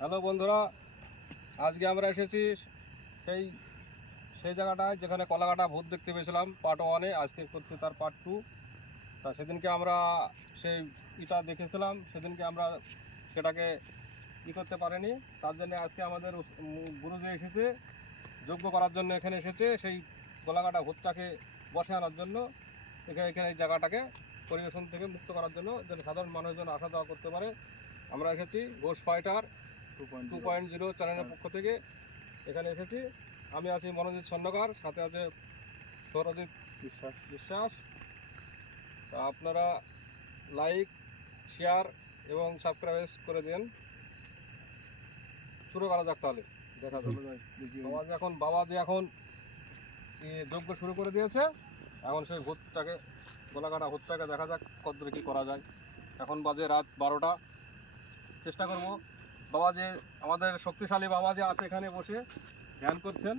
Hello বন্ধুরা, আজকে আমরা এসেছি সেই সেই জায়গাটায় যেখানে কলাকাটা ভূত দেখতে পেয়েছিলাম পার্ট 1-এ। আজকে করছি তার পার্ট 2। তা সেদিনকে আমরা সেই ইটা দেখেছিলাম, সেদিনকে আমরা সেটাকে করতে পারিনি। তার জন্য আজকে আমাদের গুরুজি এসেছে যজ্ঞ করার জন্য, এখানে এসেছে সেই কলাকাটা ভূতটাকে বসে আনার জন্য। এখানে এই জায়গাটাকে পরিবেশন থেকে মুক্ত করার জন্য, যেন সাধারণ মানুষজন আসা যাওয়া করতে পারে। আমরা এসেছি ঘোষ ফাইটার 2.0 চ্যানেলের পক্ষ থেকে এখানে এসেছি। আমি আছি মনোজিৎ স্বর্ণকার, সাথে আছে সৌরজিৎ বিশ্বাস। তা আপনারা লাইক, শেয়ার এবং সাবস্ক্রাইব করে দেন। শুরু করা যাক তাহলে, দেখা যাক। বাবাজি এখন যজ্ঞ শুরু করে দিয়েছে। এখন সেই ভূতটাকে, গোলাকাটা ভূতটাকে দেখা যাক কতদূর কী করা যায়। এখন বাজে রাত 12টা। চেষ্টা করব। বাবা যে আমাদের শক্তিশালী বাবা যে আছে এখানে বসে ধ্যান করছেন,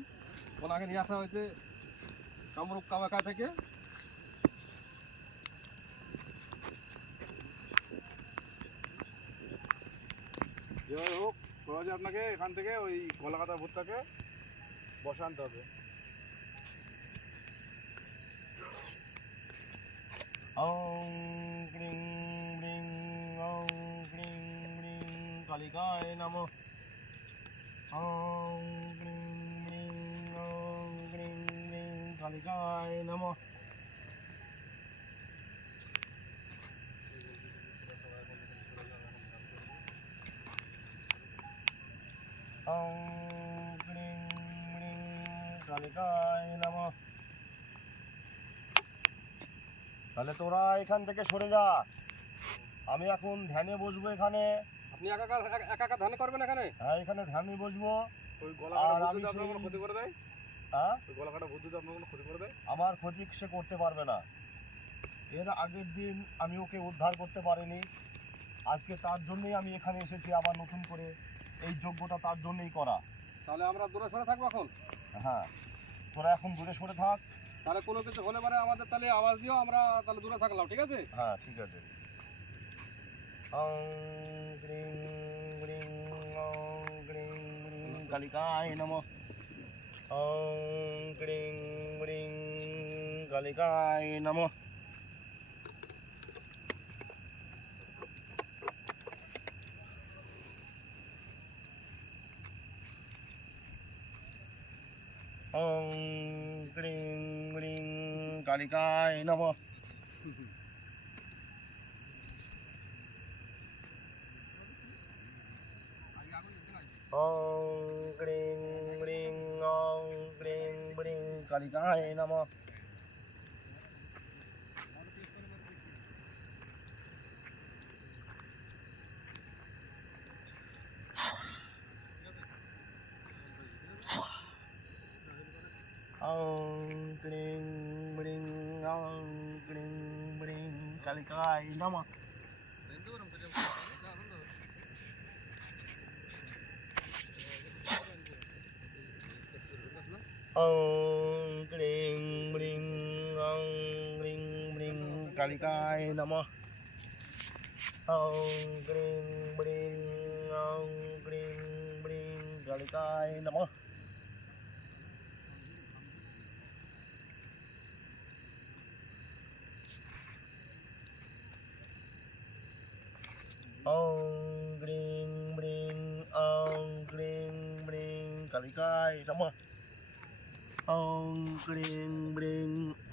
ওনাকে নিয়ে আসা হয়েছে কামরূপ কামাখ্যা থেকে। যেভাবে হোক সহজে আপনাকে এখান থেকে ওই কলাকাতা ভূতটাকে বসে আনতে হবে। ওং ক্রিং ব্রিং ওং ক্রিং ব্রিং কালিকায় নমঃ। ওং ক্রিং ব্রিং ওং ক্রিং ব্রিং কালিকায় নমঃ। ওং ক্রিং ব্রিং কালিকায় নমঃ। তাহলে তোরা এখান থেকে সরে যা, আমি এখন ধ্যানে বসবো এখানে। আপনি একা ধ্যান করবেন এখানে? হ্যাঁ, এখানে ধ্যানে বসবো। ওই গলাকাটা ভূত যদি আপনার কোনো ক্ষতি করে দেয়, হ্যাঁ, ওই গলাকাটা ভূত যদি আপনার কোনো ক্ষতি করে দেয়, আমার ক্ষতি সে করতে পারবে না। এর আগের দিন আমি ওকে উদ্ধার করতে পারিনি, আজকে তার জন্যই আমি এখানে এসেছি। আবার নতুন করে এই যজ্ঞটা তার জন্যই করা। তাহলে আমরা দূরে সরে থাকবো এখন। হ্যাঁ, তোরা এখন দূরে সরে থাক। তাহলে কোনো কিছু হলে পরে আমাদের তাহলে আওয়াজ দিও, আমরা তাহলে দূরে থাকলাম, ঠিক আছে? হ্যাঁ, ঠিক আছে। ওং ক্রিং ব্রিং ওং ক্রিং ব্রিং কালিকায় নমঃ। ওং ক্রিং ব্রিং কালিকায় নমঃ। ওং ক্রিং ব্রিং কালিকায় নমঃ। ওং ক্রিং ব্রিং ওং ক্রিং ব্রিং কালিকায় নমঃ। ওং ক্রিং ব্রিং ওং ক্রিং ব্রিং কালিকায় নমঃ। ওং ক্রিং ব্রিং ওং ক্রিং ব্রিং কালিকায় নমঃ। ওং ক্রিং ব্রিং ওং ক্রিং ব্রিং কালিকায় নমঃ। ওং ক্রিং ব্রিং ওং ক্রিং ব্রিং কালিকায় নমঃ। ওং ক্রিং ব্রিং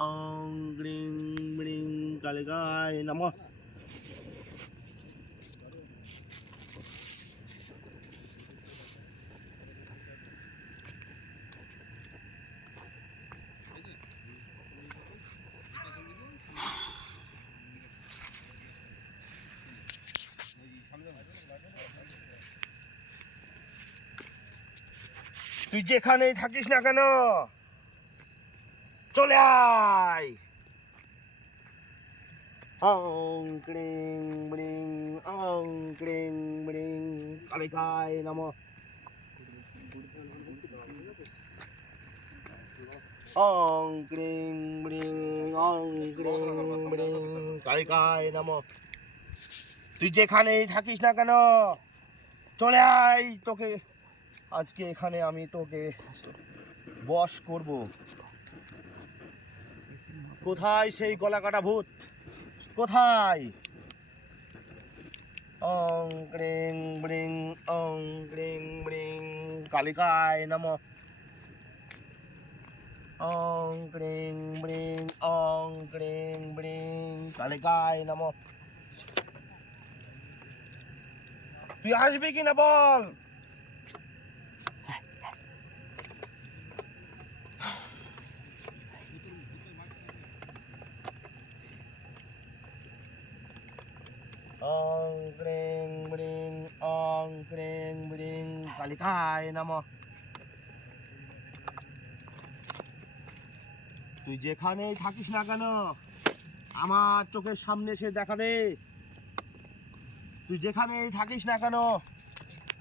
ওং ক্রিং ব্রিং কালিকায় নমঃ। তুই যেখানেই থাকিস না কেন, চলে আয়। ওং ক্রিং ব্রিং ওং ক্রিং ব্রিং কালিকায় নমঃ। ওং ক্রিং ব্রিং ওং ক্রিং ব্রিং কালিকায় নমঃ। তুই যেখানেই থাকিস না কেন, চলে আয়, তোকে আজকে এখানে আমি তোকে বশ করব। কোথায় সেই গলা কাটা ভূত, কোথায়? অং ক্রিং ব্রিং, অং ক্রিং ব্রিং কালিকায় নমঃ। অং ক্রিং ব্রিং, অং ক্রিং ব্রিং কালিকায় নমঃ। তুই আসবি কিনা বল? অং ক্রিং ব্রিং, অং ক্রিং ব্রিং কালিকায় নমঃ। তুই যেখানেই থাকিস না কেন আমার চোখের সামনে এসে দেখা দে। তুই যেখানেই থাকিস না কেন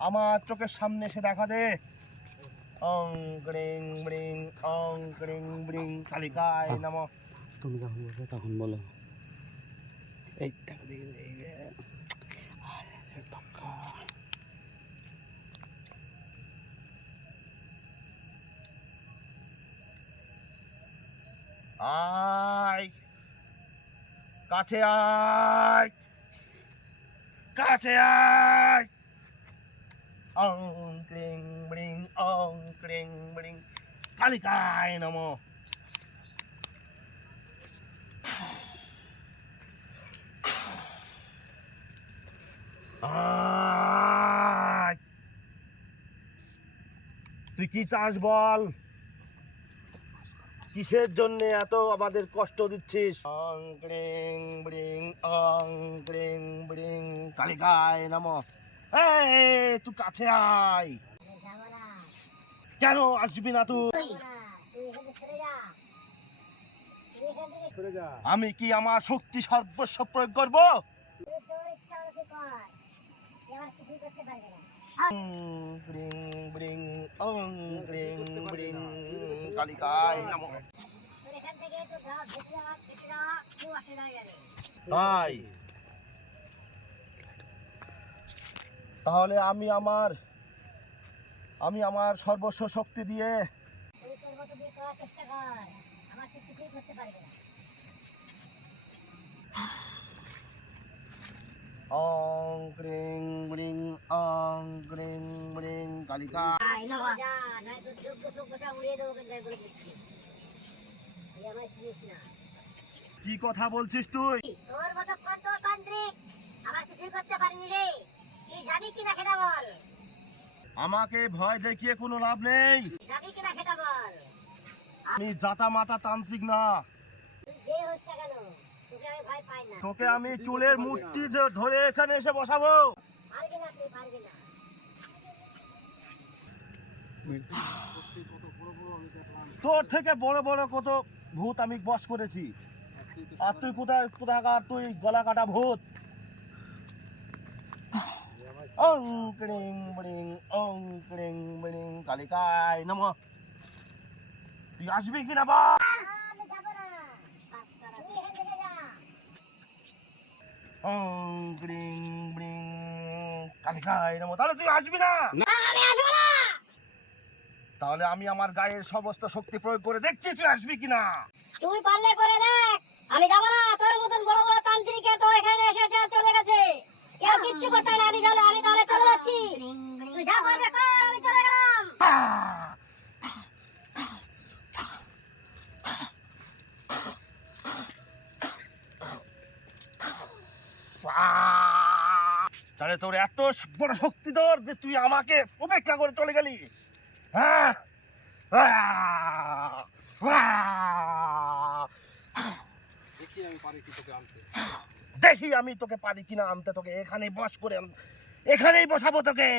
আমার চোখের সামনে এসে দেখা দে। অং ক্রিং ব্রিং, অং ক্রিং ব্রিং কালিকায় নমঃ। তুমি যখন বলবে তখন বলো এই টাকা দিয়ে আয় কাছে আয়, কাছে আয়। অং ক্রিং ব্রিং, অং ক্রিং ব্রিং কালিকায় নমঃ। আয়, তুই কি চাস বল? কিসের জন্য এত আমাদের কষ্ট দিচ্ছিস? অং ক্রিং ব্রিং, অং ক্রিং ব্রিং কালিকায় নমঃ। এই তুই কাছে আয়। কেন আসবি না তুই? সরে যা। আমি কি আমার শক্তি সর্বস্ব প্রয়োগ করব? অং ক্রিং ব্রিং, অং ক্রিং ব্রিং কালিকায় নমঃ। তাই তাহলে আমি আমার সর্বস্ব শক্তি দিয়ে অং ক্রিং ব্রিং, অং ক্রিং ব্রিং কালিকা। কি কথা বলছিস তুই? তোর মতো কত তান্ত্রিক আমার কিছু করতে পারিনি রে। তুই যাবি কিনা সেটা বল। আমাকে ভয় দেখিয়ে কোনো লাভ নেই। যাবি কিনা সেটা বল। আমি জাতা মাতা তান্ত্রিক না। তুই যে হোস না কেন তোকে আমি ভয় পাই না। তোকে আমি চুলের মূর্তি ধরে এখানে এসে বসাবো। পারবি না, তুই পারবি না। তোর থেকে বড় বড় কত ভূত আমি বশ করেছি, আর তুই কোথাকার তুই গলা কাটা ভূত। অং ক্রিং ব্রিং, অং ক্রিং ব্রিং কালিকায় নমঃ। তুই আসবি কিনা বল? আমি যাব না। তুই এখান থেকে যা। অং ক্রিং ব্রিং কালিকায় নমঃ। তাহলে তুই আসবি না? আমি আসবো না। তাহলে আমি আমার গায়ের সমস্ত শক্তি প্রয়োগ করে দেখছি তুই আসবি কিনা। তুই পারলে করে দেখ। আমি যাব না। তোর মতন বড় বড় তান্ত্রিকে তো এখানে এসেছে আর চলে গেছে। কেউ কিচ্ছু করতে পারে না। আমি তাহলে চলে যাচ্ছি। তুই যা পারবে কর, আমি চলে গেলাম। তাহলে তোর এত বড় শক্তি তোর যে তুই আমাকে উপেক্ষা করে চলে গেলি? হ্যাঁ, দেখি আমি পারি কি তোকে আনতে। দেখি আমি তোকে পারি কিনা আনতে। তোকে এখানেই বস করে এখানেই বসাবো তোকে।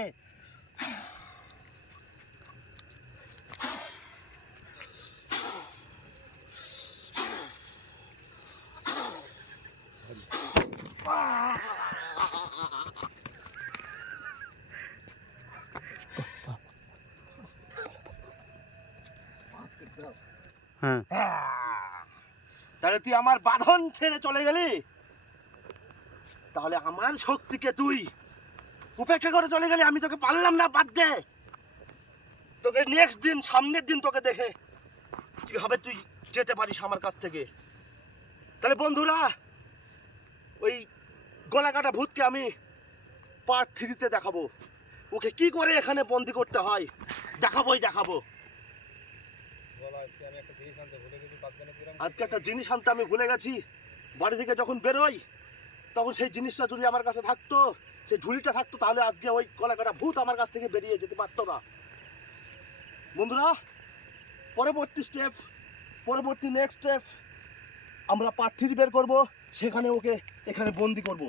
হ্যাঁ তাহলে তুই আমার বাঁধন ছেড়ে চলে গেলি? তাহলে আমার শক্তিকে তুই উপেক্ষা করে চলে গেলে আমি তোকে পারলাম না, বাদ দে। তোকে নেক্সট দিন, সামনের দিন তোকে দেখে কিভাবে তুই যেতে পারিস আমার কাছ থেকে। তাহলে বন্ধুরা, ওই গলাকাটা ভূতকে আমি পার্ট 3-তে দেখাবো। ওকে কি করে এখানে বন্দি করতে হয় দেখাবো। আজকে একটা জিনিস আনতে আমি ভুলে গেছি। বাড়ি থেকে যখন বেরোই তখন সেই জিনিসটা যদি আমার কাছে থাকতো, সেই ঝুলিটা থাকতো, তাহলে আজকে ওই গলাকাটা ভূত আমার কাছ থেকে বেরিয়ে যেতে পারতো না। বন্ধুরা, পরবর্তী নেক্সট স্টেপ আমরা পার্ট 3 বের করবো, সেখানে ওকে এখানে বন্দি করব।